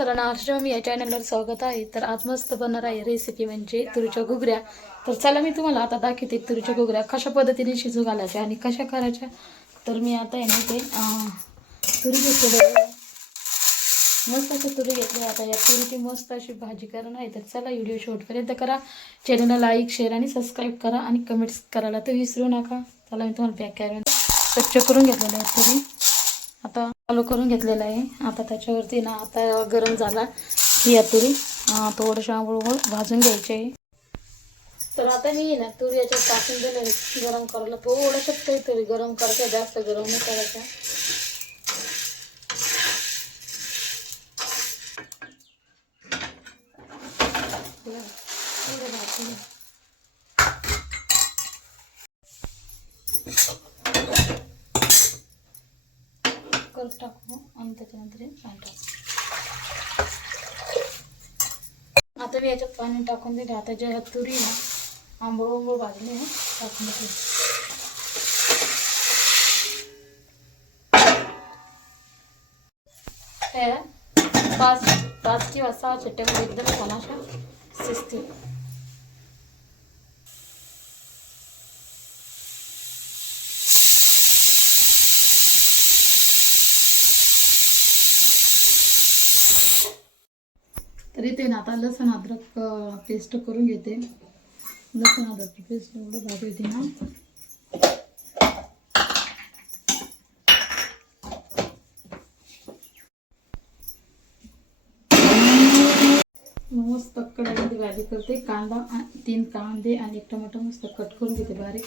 सर्वांना आश्रम या चॅनलवर स्वागत आहे. तर आज मस्त बनणार आहे रेसिपी म्हणजे तुरीच्या घुगऱ्या. तर चला मी तुम्हाला आता दाखवते तुरीच्या घुगऱ्या कशा पद्धतीने शिजू घालायच्या आणि कशा करायच्या. तर मी आता आहे ते तुरी घेतले मस्त असं तुरी घेतली आता. या तुरीची मस्त अशी भाजी करणं आहे. तर चला व्हिडिओ शेवटपर्यंत करा. चॅनलला लाईक शेअर आणि सबस्क्राईब करा आणि कमेंट्स करायला तर विसरू नका. चला मी तुम्हाला पॅक करायला स्वच्छ करून घेतलेलं आहे तुरी. आता चालू करून घेतलेला आहे. आता त्याच्यावरती ना आता गरम झाला ही या तुरी थोडंशा थोडंसं भाजून घ्यायची. आहे तर आता मी ना तुरी याच्यात टाकून दिलं गरम करायला थोडंसं काहीतरी गरम करायचं जास्त गरम नाही करायचं. थोडं भाजून टाकू. आणि त्याच्यानंतर पाणी टाकू. आता मी याच्यात पाणी टाकून दिले आता ज्या ह्या तुरी ना आंबळ आंबळ भाजली ना टाकून देते. पाच पाच किंवा सहा चट्ट्या एकदम छान अशा शिजतील तर इथे ना आता लसण अद्रक पेस्ट करून घेते. लसण अद्रक पेस्ट एवढं भाजी होती ना. मग मस्त कडामध्ये भाजी करते. कांदा तीन कांदे आणि एक टमाटर मस्त कट करून घेते बारीक.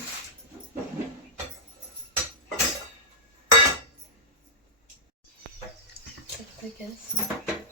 गॅस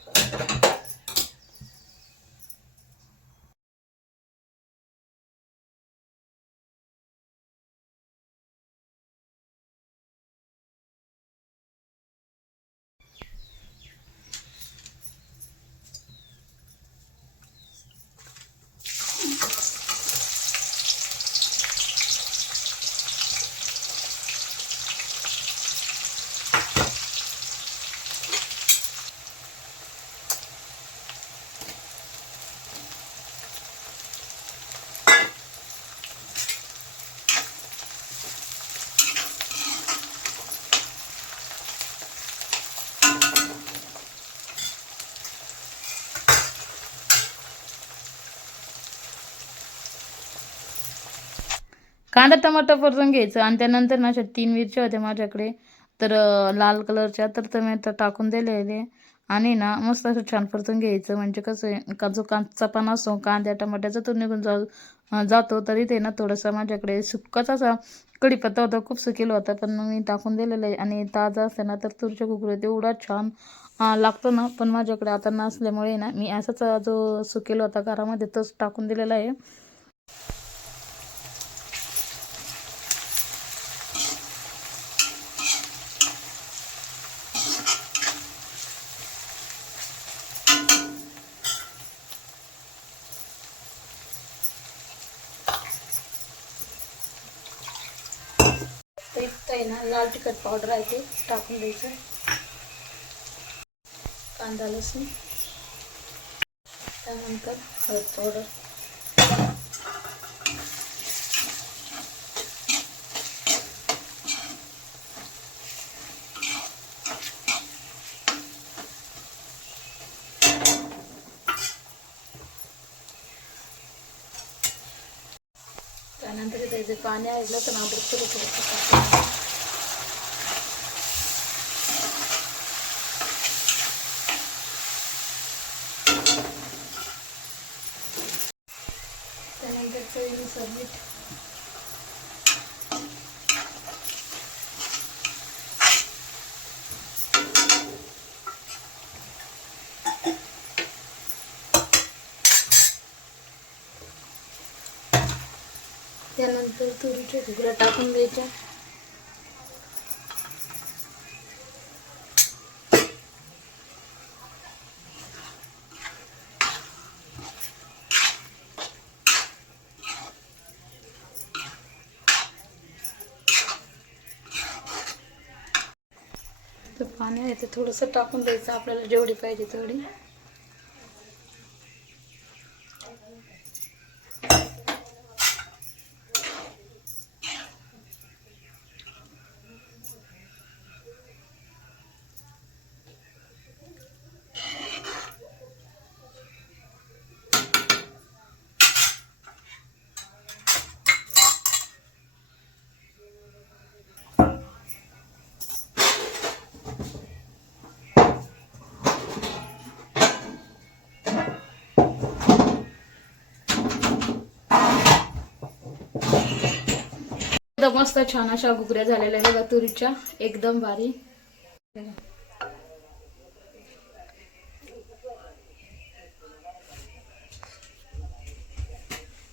कांदा टमाटर परतून घ्यायचं आणि त्यानंतर ना अशा तीन मिरच्या होत्या माझ्याकडे तर लाल कलरच्या तर ते मी आता टाकून दिलेले आणि ना मस्त असं छान परतून घ्यायचं. म्हणजे कसं आहे का जो कांचा पण असतो कांद्या टमाट्याचा तो निघून जा जातो तरी ते ना थोडंसं माझ्याकडे सुक्काच असा कढीपत्ता होता खूप सुकेला होता पण मी टाकून दिलेलं आहे आणि ताजा असते ना तर तुरच्या कुकरे एवढा छान लागतो ना पण माझ्याकडे आता नसल्यामुळे ना मी असाच जो सुकेला होता घरामध्ये तोच टाकून दिलेला आहे तर इथं आहे ना लाल तिखट पावडर आहे ते टाकून द्यायचं. कांदा लसूण. त्यानंतर हळद पावडर त्यानंतर इथे जे पाणी आहे तर अद्रक थोडं थोडं त्यानंतर चवीनुसार मीठ त्यानंतर तुरीच्या घुगऱ्या टाकून द्यायच्या पाणी आहे ते थोडंसं टाकून द्यायचं. आपल्याला जेवढी पाहिजे तेवढी. एकदम मस्त छान अशा घुगऱ्या झालेल्या बघा तुरीच्या. एकदम भारी.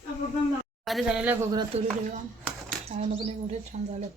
भारी झालेल्या घुगऱ्या तुरी खायला छान झाल्या